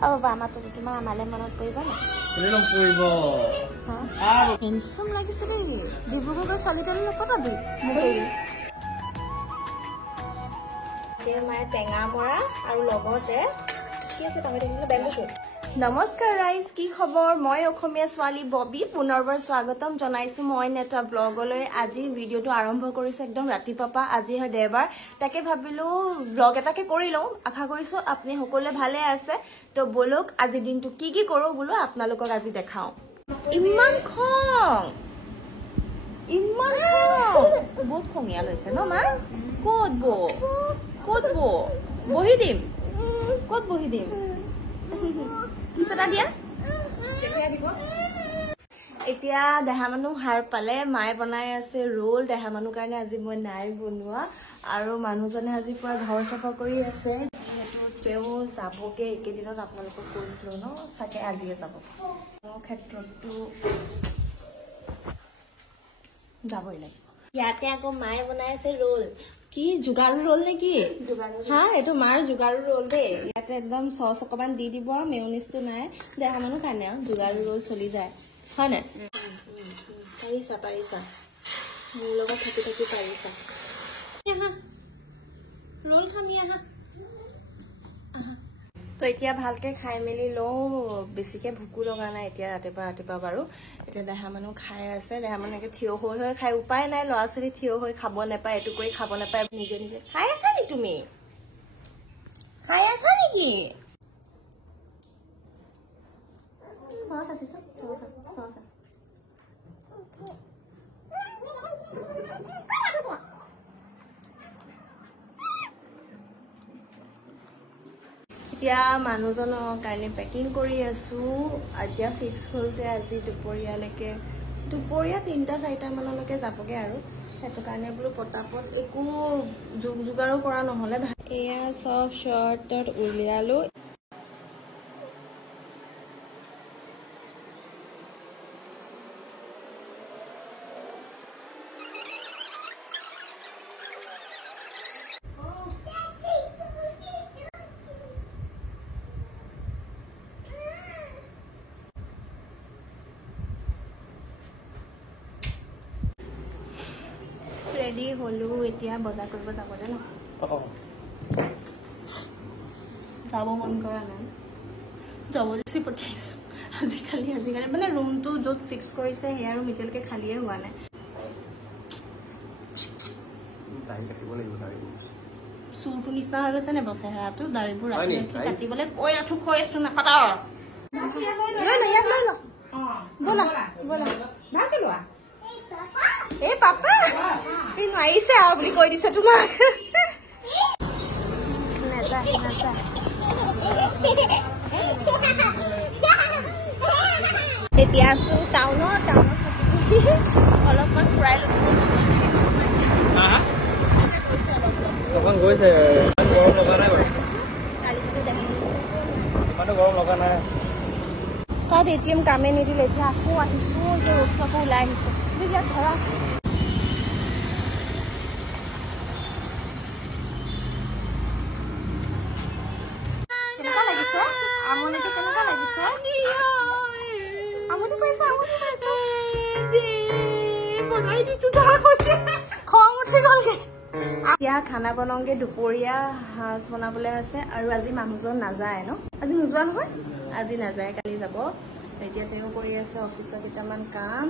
বাবা মাতো তোমাৰ আমালে মনত পৰিব না হেণ্ডচাম লাগিছে দেই ডিব্ৰুগড় গৈ ছোৱালী তোৱালী নপতাবি মায়ে টেঙা মৰা আৰু লগতে কি আছে পাহৰি থাকিলে বেম্বু নমস্কাৰ ৰাইজ কি খবৰ মই অসমীয়া ছোৱালী ববি পুনৰবাৰ স্বাগতম জনাইছো মই নেটা ব্লগলৈ আজি ভিডিঅ'টো আৰম্ভ কৰিছো একদম ৰাতিপুৱা আজি হয় দেওবাৰ তাকে ভাবিলো ব্লগ এটাকে কৰি লওঁ আশা কৰিছো আপুনি সকলোৱে ভালে আছে তো বলক আজি দিনটো কি কৰো বোলো আপোনালোকক আজি দেখাও ইমান খং বহুত খঙিয়াল হৈছে ন মা ক'ত বহি দিম ক'ত বহি দিম এতিয়া দেহা মানুহ হাৰ পালে মায়ে বনাই আছে ৰোল দেহা মানুহ কাৰণে আজি মই নাই বনোৱা আৰু মানুহজনে আজি পুৰা ঘৰ চাফা কৰি আছে যিহেতু তেওঁ যাবগে একেদিনত আপোনালোকক কৈছিলো ন চাগে আজিয়ে যাব মোৰ ক্ষেত্ৰতো যাবই লাগিব ইয়াতে আকৌ মায়ে বনাই আছে ৰোল কি যোগাৰু ৰোল নেকি হা এইটো মাৰ যোগাৰু ৰোল দেই ইয়াতে একদম চচ অকমান দি দিব মেয়নিজটো নাই দেহা মানুহ কাৰণে যোগাৰু ৰোল চলি যায় হয় নাই পাৰিছা মোৰ লগত থাকি পাৰিছা ৰোল খামি আহা তো এতিয়া ভালকে খাই মেলি লওঁ বেছিকে ভোকো লগা নাই এতিয়া ৰাতিপুৱা বাৰু এতিয়া দেহা মানুহ খাই আছে দেহা মানুহ থিয় হৈ খাই উপায় নাই ল'ৰা ছোৱালী থিয় হৈ খাব নাপায় এইটো কৰি খাব নাপায় নিজে খাই আছা নি তুমি খাই আছা নেকি এতিয়া মানুহজনৰ কাৰণে পেকিং কৰি আছো এতিয়া ফিক্স হ'ল যে আজি দুপৰীয়ালৈকে দুপৰীয়া 3-4 মানলৈকে যাবগে আৰু সেইটো কাৰণে বোলো পটাপট একো যোগাৰো কৰা নহ'লে এয়া চব শৰ্টত উলিয়ালো ৰেডি হলো এতিয়া বজাৰ কৰিব যাব দে ন যাব মন কৰা নাই জবৰদস্তি পঠিয়াইছো আজিকালি মানে ৰুমটো য'ত ফিক্স কৰিছে সেয়া ৰুম এতিয়ালৈকে খালিয়ে হোৱা নাই চুৰটো নিচিনা হৈ গৈছে নে বচেৰাটো দাড়িবোৰ ৰাখি কাটিবলৈ কৈ আছো নাকাটা ব'লা এই পাপা এই নোৱাৰিছে আৰু বুলি কৈ দিছে তোমাক এতিয়া আছো টাউনত অলপমান ফুৰাই লৈছো তাত ATM কামে নিদিলে এতিয়া আকৌ আহিছো এতিয়া ৰ'দটো আকৌ ওলাই আহিছে ইয়াত ধৰা আছে কেনেকুৱা লাগিছে আমনিটো কেনেকুৱা লাগিছে আমনি পাইছে খং উঠি গ'লগে এতিয়া খানা বনাওঁগে দুপৰীয়া সাজ বনাবলৈ আছে আৰু আজি মানুহজন নাযায় ন আজি নোযোৱা নহয় আজি নাযায় কালি যাব এতিয়া তেওঁ কৰি আছে অফিচৰ কেইটামান কাম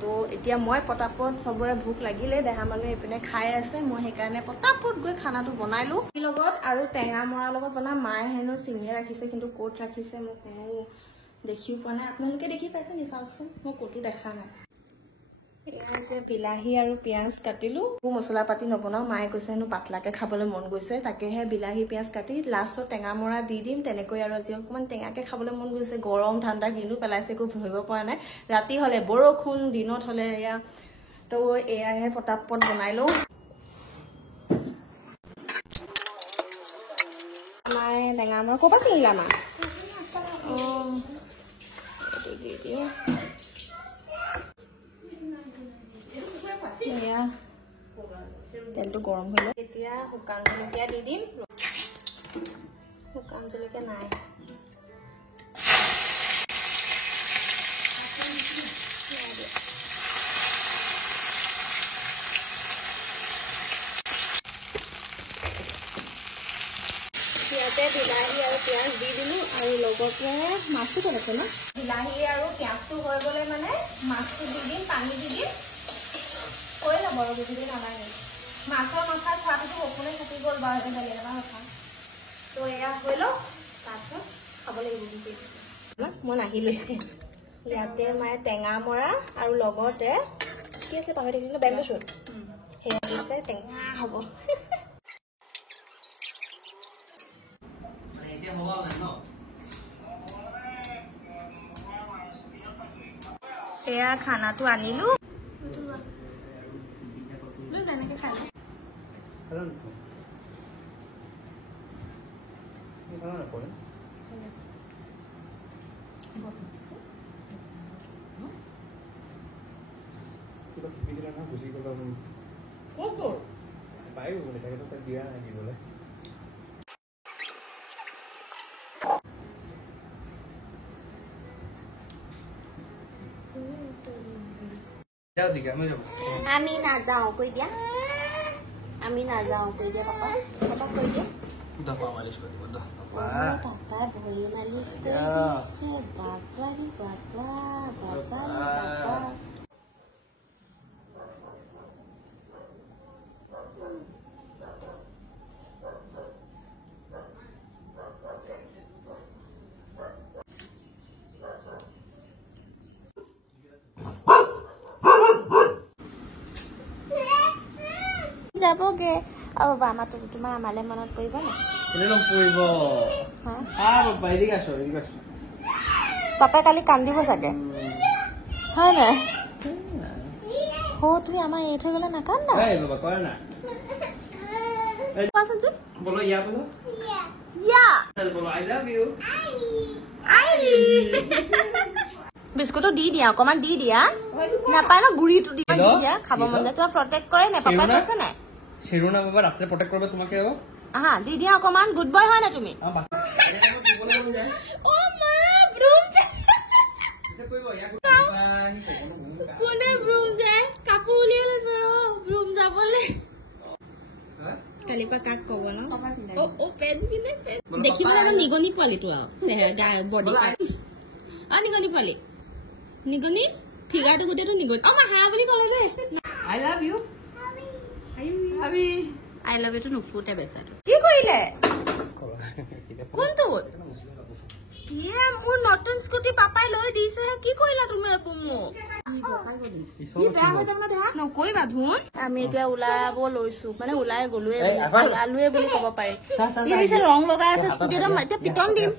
তো এতিয়া মই পটাপট চবৰে ভোক লাগিলে দেহা মানুহে এইপিনে খাই আছে মই সেইকাৰণে পটাপট গৈ খানাটো বনাইলো লগত আৰু টেঙা মৰাৰ লগত বনাম মায়ে হেনো চিঙিয়ে ৰাখিছে কিন্তু ক'ত ৰাখিছে মোক কোনো দেখিও পোৱা নাই আপোনালোকে দেখি পাইছে নি চাওকচোন মই ক'তো দেখা নাই বিলাহী আৰু পিঁয়াজ কাটিলো মছলা পাতি নবনাও মায়ে কৈছে হেনো পাতলাকে খাবলৈ মন গৈছে তাকেহে বিলাহী পিঁয়াজ কাটি লাষ্টত টেঙা মৰা দি দিম তেনেকৈ আৰু আজি অকণমান টেঙাকে খাবলৈ মন গৈছে গৰম ঠাণ্ডা কিনো পেলাইছে একো ধৰিব পৰা নাই ৰাতি হ'লে বৰষুণ দিনত হ'লে এয়া তো এয়াহে পটাপট বনাই লওঁ মায়ে টেঙা মৰা ক'ৰপৰা কিনিলা মা তেলটো গৰম হৈ লওক এতিয়া শুকান জলকীয়া দি দিম শুকান জলকীয়া নাই ইয়াতে বিলাহী আৰু পিঁয়াজ দি দিলোঁ আৰু লগতে মাছটো পেলাইছে ন বিলাহী আৰু পিঁয়াজটো হৈ গ'লে মানে মাছটো দি দিম পানী দি দিম হৈ যাব আৰু বেছি নালাগে মাছৰ মাথা খোৱাটোতো অকণে থাকি গ'ল বাৰু সেইটো বেলেগ এটা কথা তো এয়া হৈ লওক তাৰপিছত খাব লাগিব মই নাহিলোঁ ইয়াতে মায়ে টেঙা মৰা আৰু লগতে কি আছে পাহৰি থাকিলোঁ বেম্বু শ্বুট সেয়া দিছে টেঙা হ'ব এয়া খানাটো আনিলো এনেকে খালে আমি নাযাওঁ কৈ দিয়া আমি নাযাওঁ কৈ দিয়া পাপা পাপা কৈ দিয়া পাপা ভৰি মালিচ কৰি দিছে বাবাৰি বাবা বাবাৰি বাবা যাবগে আৰু আমাৰটো তোমাৰ আমালে মনত পৰিব না পাপাই কালি কান্দিব চাগে হয় নাই তুমি আমাৰ এৰি থৈ গ'লে নাকান্দা বিস্কুটো দি দিয়া অকমান দি দিয়া নাপায় ন গুড়িটো দি দিয়া খাব মন যায় তোমাক প্ৰটেক্ট কৰে নাই পাপাই কৈছে নাই शेरुना बाबा रात्री प्रोटेक्ट करबे তোমাকে বাবা হ্যাঁ দি দিয়া অকমান গুড বয় হয় না তুমি ও মা ব্রুম কোনে ব্রুম যায় কাপোৰ উলিয়ালে সৰ ব্রুম যাবলে কালি পা কাক কব না ও পেন বিনে পেন দেখিবলে না নিগনি পোৱালিটো আ চেহেৰা বডি নিগনি পোৱালি নিগনি ফিগাৰটো গুটেটো নিগনি মা হা বুলি কলে দে আই লাভ ইউ আবি আই লাভ ইউ নুফুটে বেচাটো কি কৰিলে কোনটো ইয়ে মোৰ নতুন স্কুটি পাপাই লৈ দিছে কি কৰিলা তুমি আপমু ই বেয়া হৈ যাব না দেহা নকইবা ধুন আমি এতিয়া উলাব লৈছো মানে উলাই গলুৱে আলুৱে বুলি ক'ব পাৰি কি দিছে ৰং লগাই আছে স্কুটিটো এতিয়া পিটন দিম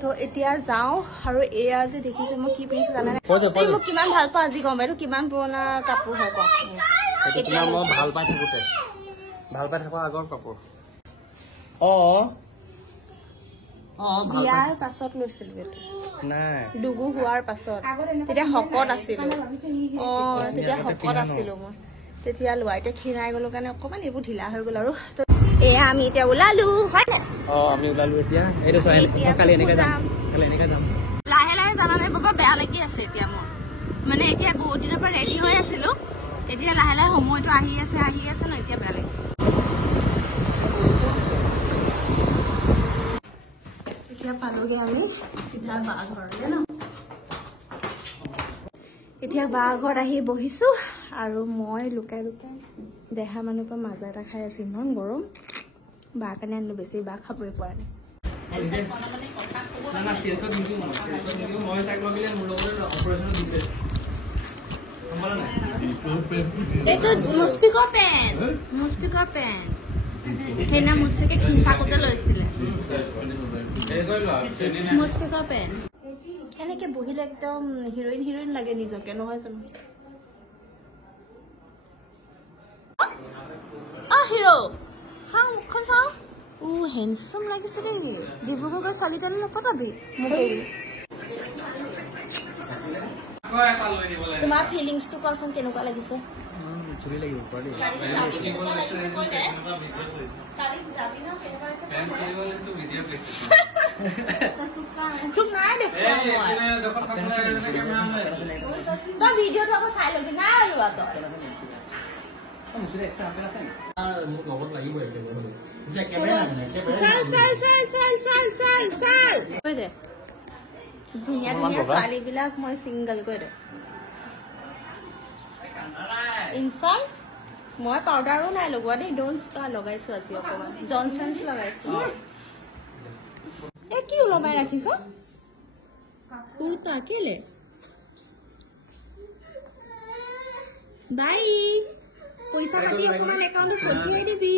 তো এতিয়া যাও আৰু এয়া যে দেখিছে মই কি পিন্ধিছো জানা নাই তুমি মোক কিমান ভাল পা আজি গম বাইটো কিমান পুৰণা কাপোৰ হয় ক এতিয়া মই ভাল পাই থাকো আগৰ কাপোৰ বিয়াৰ পাছত লৈছিলো এইটো নাই দুগু হোৱাৰ পাছত তেতিয়া হকত আছিলো তেতিয়া হকত আছিলো মই তেতিয়া লোৱা এতিয়া খিনাই গলো কাৰণে অকমান এইবোৰ ঢিলা হৈ গল আৰু এয়া আমি এতিয়া ওলালো হয় না আমি ওলালো এতিয়া এইটো কালি এনেকা যাম লাহে লাহে জানানে বাবা বেয়া লাগি আছে এতিয়া মই মানে এতিয়া বহুত দিনৰ পৰা ৰেডি হৈ আছিলো এতিয়া লাহে লাহে সময়টো আহি আছে ন এতিয়া বেয়া লাগিছে এতিয়া পালোগে আমি চিধা বাঘৰলে ন এতিয়া বাঘৰত আহি বহিছো আৰু মই লুকাই লুকাই দেহা মানুহৰ পৰা মাজা এটা খাই আছো ইমান গৰম বাঘ কাৰণে আনিলো বেছি বাঘ খাবই পৰা নাই এইটো মুস্পিকৰ পেন সেইদিনা মুস্পিকে ক্ষীণ থাকোতে লৈছিলে মুস্পিকৰ পেন এনেকে বহিলে একদম হিৰইন লাগে নিজকে নহয় জানো হিৰো চাওঁ মুখখন চাওঁ হেণ্ডচাম লাগিছে দেই ডিব্ৰুগড় গৈ ছোৱালী তালি নপতাবি তোমাৰ ফিলিংছটো কোৱাচোন কেনেকুৱা লাগিছে চুলি লাগিব পাৰি তই ভিডিঅ'টো আকৌ চাই লবি নাই লোৱা তই মোক লগত লাগিবই ধুনীয়া ধুনীয়া ছোৱালী বিলাক মই চিংগল কৈ দে ইনচাল মই পাউডাৰো নাই লগোৱা দেই ড'ন্ট লগাইছো আজি অকমান জনচন্স লগাইছো এ কি ওলমাই ৰাখিছ কুৰ্তা কেলে বাই পইচা পাতি অকমান একাউণ্টত পঠিয়াই দিবি